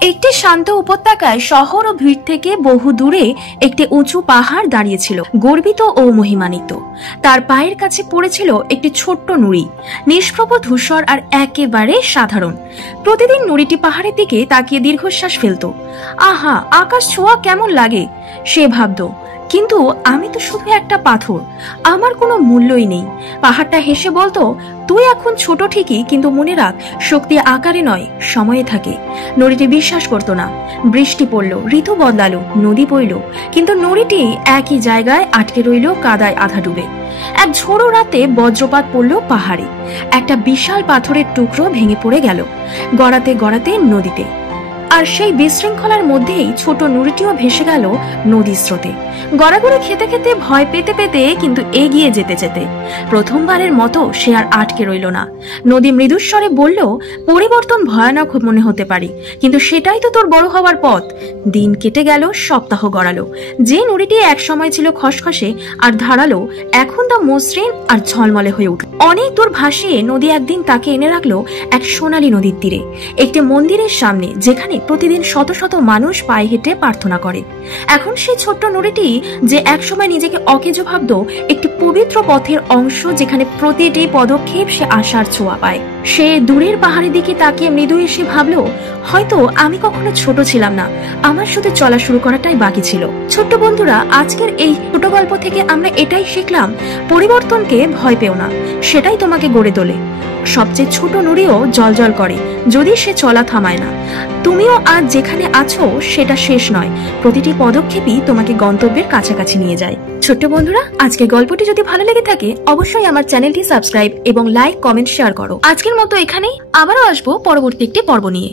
একটি শান্ত উপত্যকায় শহর ও ভিড় থেকে বহু দূরে একটি উঁচু পাহাড় দাঁড়িয়েছিল, গর্বিত ও মহিমান্বিত। তার পায়ের কাছে পড়েছিল একটি ছোট্ট নুড়ি, নিষ্প্রভ ধূসর আর একেবারে সাধারণ। প্রতিদিন নুড়িটি পাহাড়ের দিকে তাকিয়ে দীর্ঘশ্বাস ফেলত। আহা, আকাশ ছোঁয়া কেমন লাগে সে ভাবত, কিন্তু আমি তো শুধু একটা পাথর, আমার কোনো মূল্যই নেই। পাহাড়টা হেসে বলতো, তুই এখন ছোট ঠিকই, কিন্তু মনে রাখ, শক্তি আকারে নয়, সময়ে থাকে। নদীটি বিশ্বাস করতো না। বৃষ্টি পড়ল, ঋতু বদলালো, নদী বইল, কিন্তু নদীটি একই জায়গায় আটকে রইল, কাদায় আধা ডুবে। এক ঝোড়ো রাতে বজ্রপাত পড়ল পাহাড়ে। একটা বিশাল পাথরের টুকরো ভেঙে পড়ে গেল, গড়াতে গড়াতে নদীতে। আর সেই বিশৃঙ্খলার মধ্যেই ছোট নুড়িটিও ভেসে গেল নদীর স্রোতে। গড়াগড়ি খেতে খেতে, ভয় পেতে পেতে, কিন্তু এগিয়ে যেতে যেতে প্রথমবারের মতো সে আর আটকে রইল না। নদী মৃদুস্বরে বলল, পরিবর্তন ভয়ানক মনে হতে পারে, কিন্তু সেটাই তো তোর বড় হওয়ার পথ। দিন কেটে গেল, সপ্তাহ গড়ালো। যে নুড়িটি এক সময় ছিল খসখসে আর ধারালো, এখন তা মসৃণ আর ঝলমলে হয়ে উঠল। অনেক দূর ভাসিয়ে নদী একদিন তাকে এনে রাখলো এক সোনালী নদীর তীরে, একটি মন্দিরের সামনে, যেখানে প্রতিদিন শত শত মানুষ পায়ে হেঁটে প্রার্থনা করে। এখন সেই ছোট্ট নুড়িটি, যে একসময় নিজেকে অকেজো ভাবত, একটি পবিত্র পথের অংশ, যেখানে প্রতিটি পদক্ষেপ সে আশার ছোঁয়া পায়। সে দূরের পাহাড়ের দিকে তাকিয়ে মৃদু এসে ভাবলো, হয়তো আমি কখনো ছোট ছিলাম না, আমার শুধু চলা শুরু করাটাই বাকি ছিল। ছোট্ট বন্ধুরা, আজকের এই ছোট গল্প থেকে আমরা এটাই শিখলাম, পরিবর্তনকে ভয় পেও না, সেটাই তোমাকে গড়ে তোলে। সবচেয়ে ছোট নুড়িও জলজল করে যদি সে চলা থামায় না। তুমিও আজ যেখানে আছো সেটা শেষ নয়, প্রতিটি পদক্ষেপই তোমাকে গন্তব্যের কাছাকাছি নিয়ে যায়। ছোট্ট বন্ধুরা, আজকের গল্পটি যদি ভালো লেগে থাকে, অবশ্যই আমার চ্যানেলটি সাবস্ক্রাইব এবং লাইক, কমেন্ট, শেয়ার করো। আজকের মতো এখানেই, আবারও আসবো পরবর্তী একটি পর্ব নিয়ে।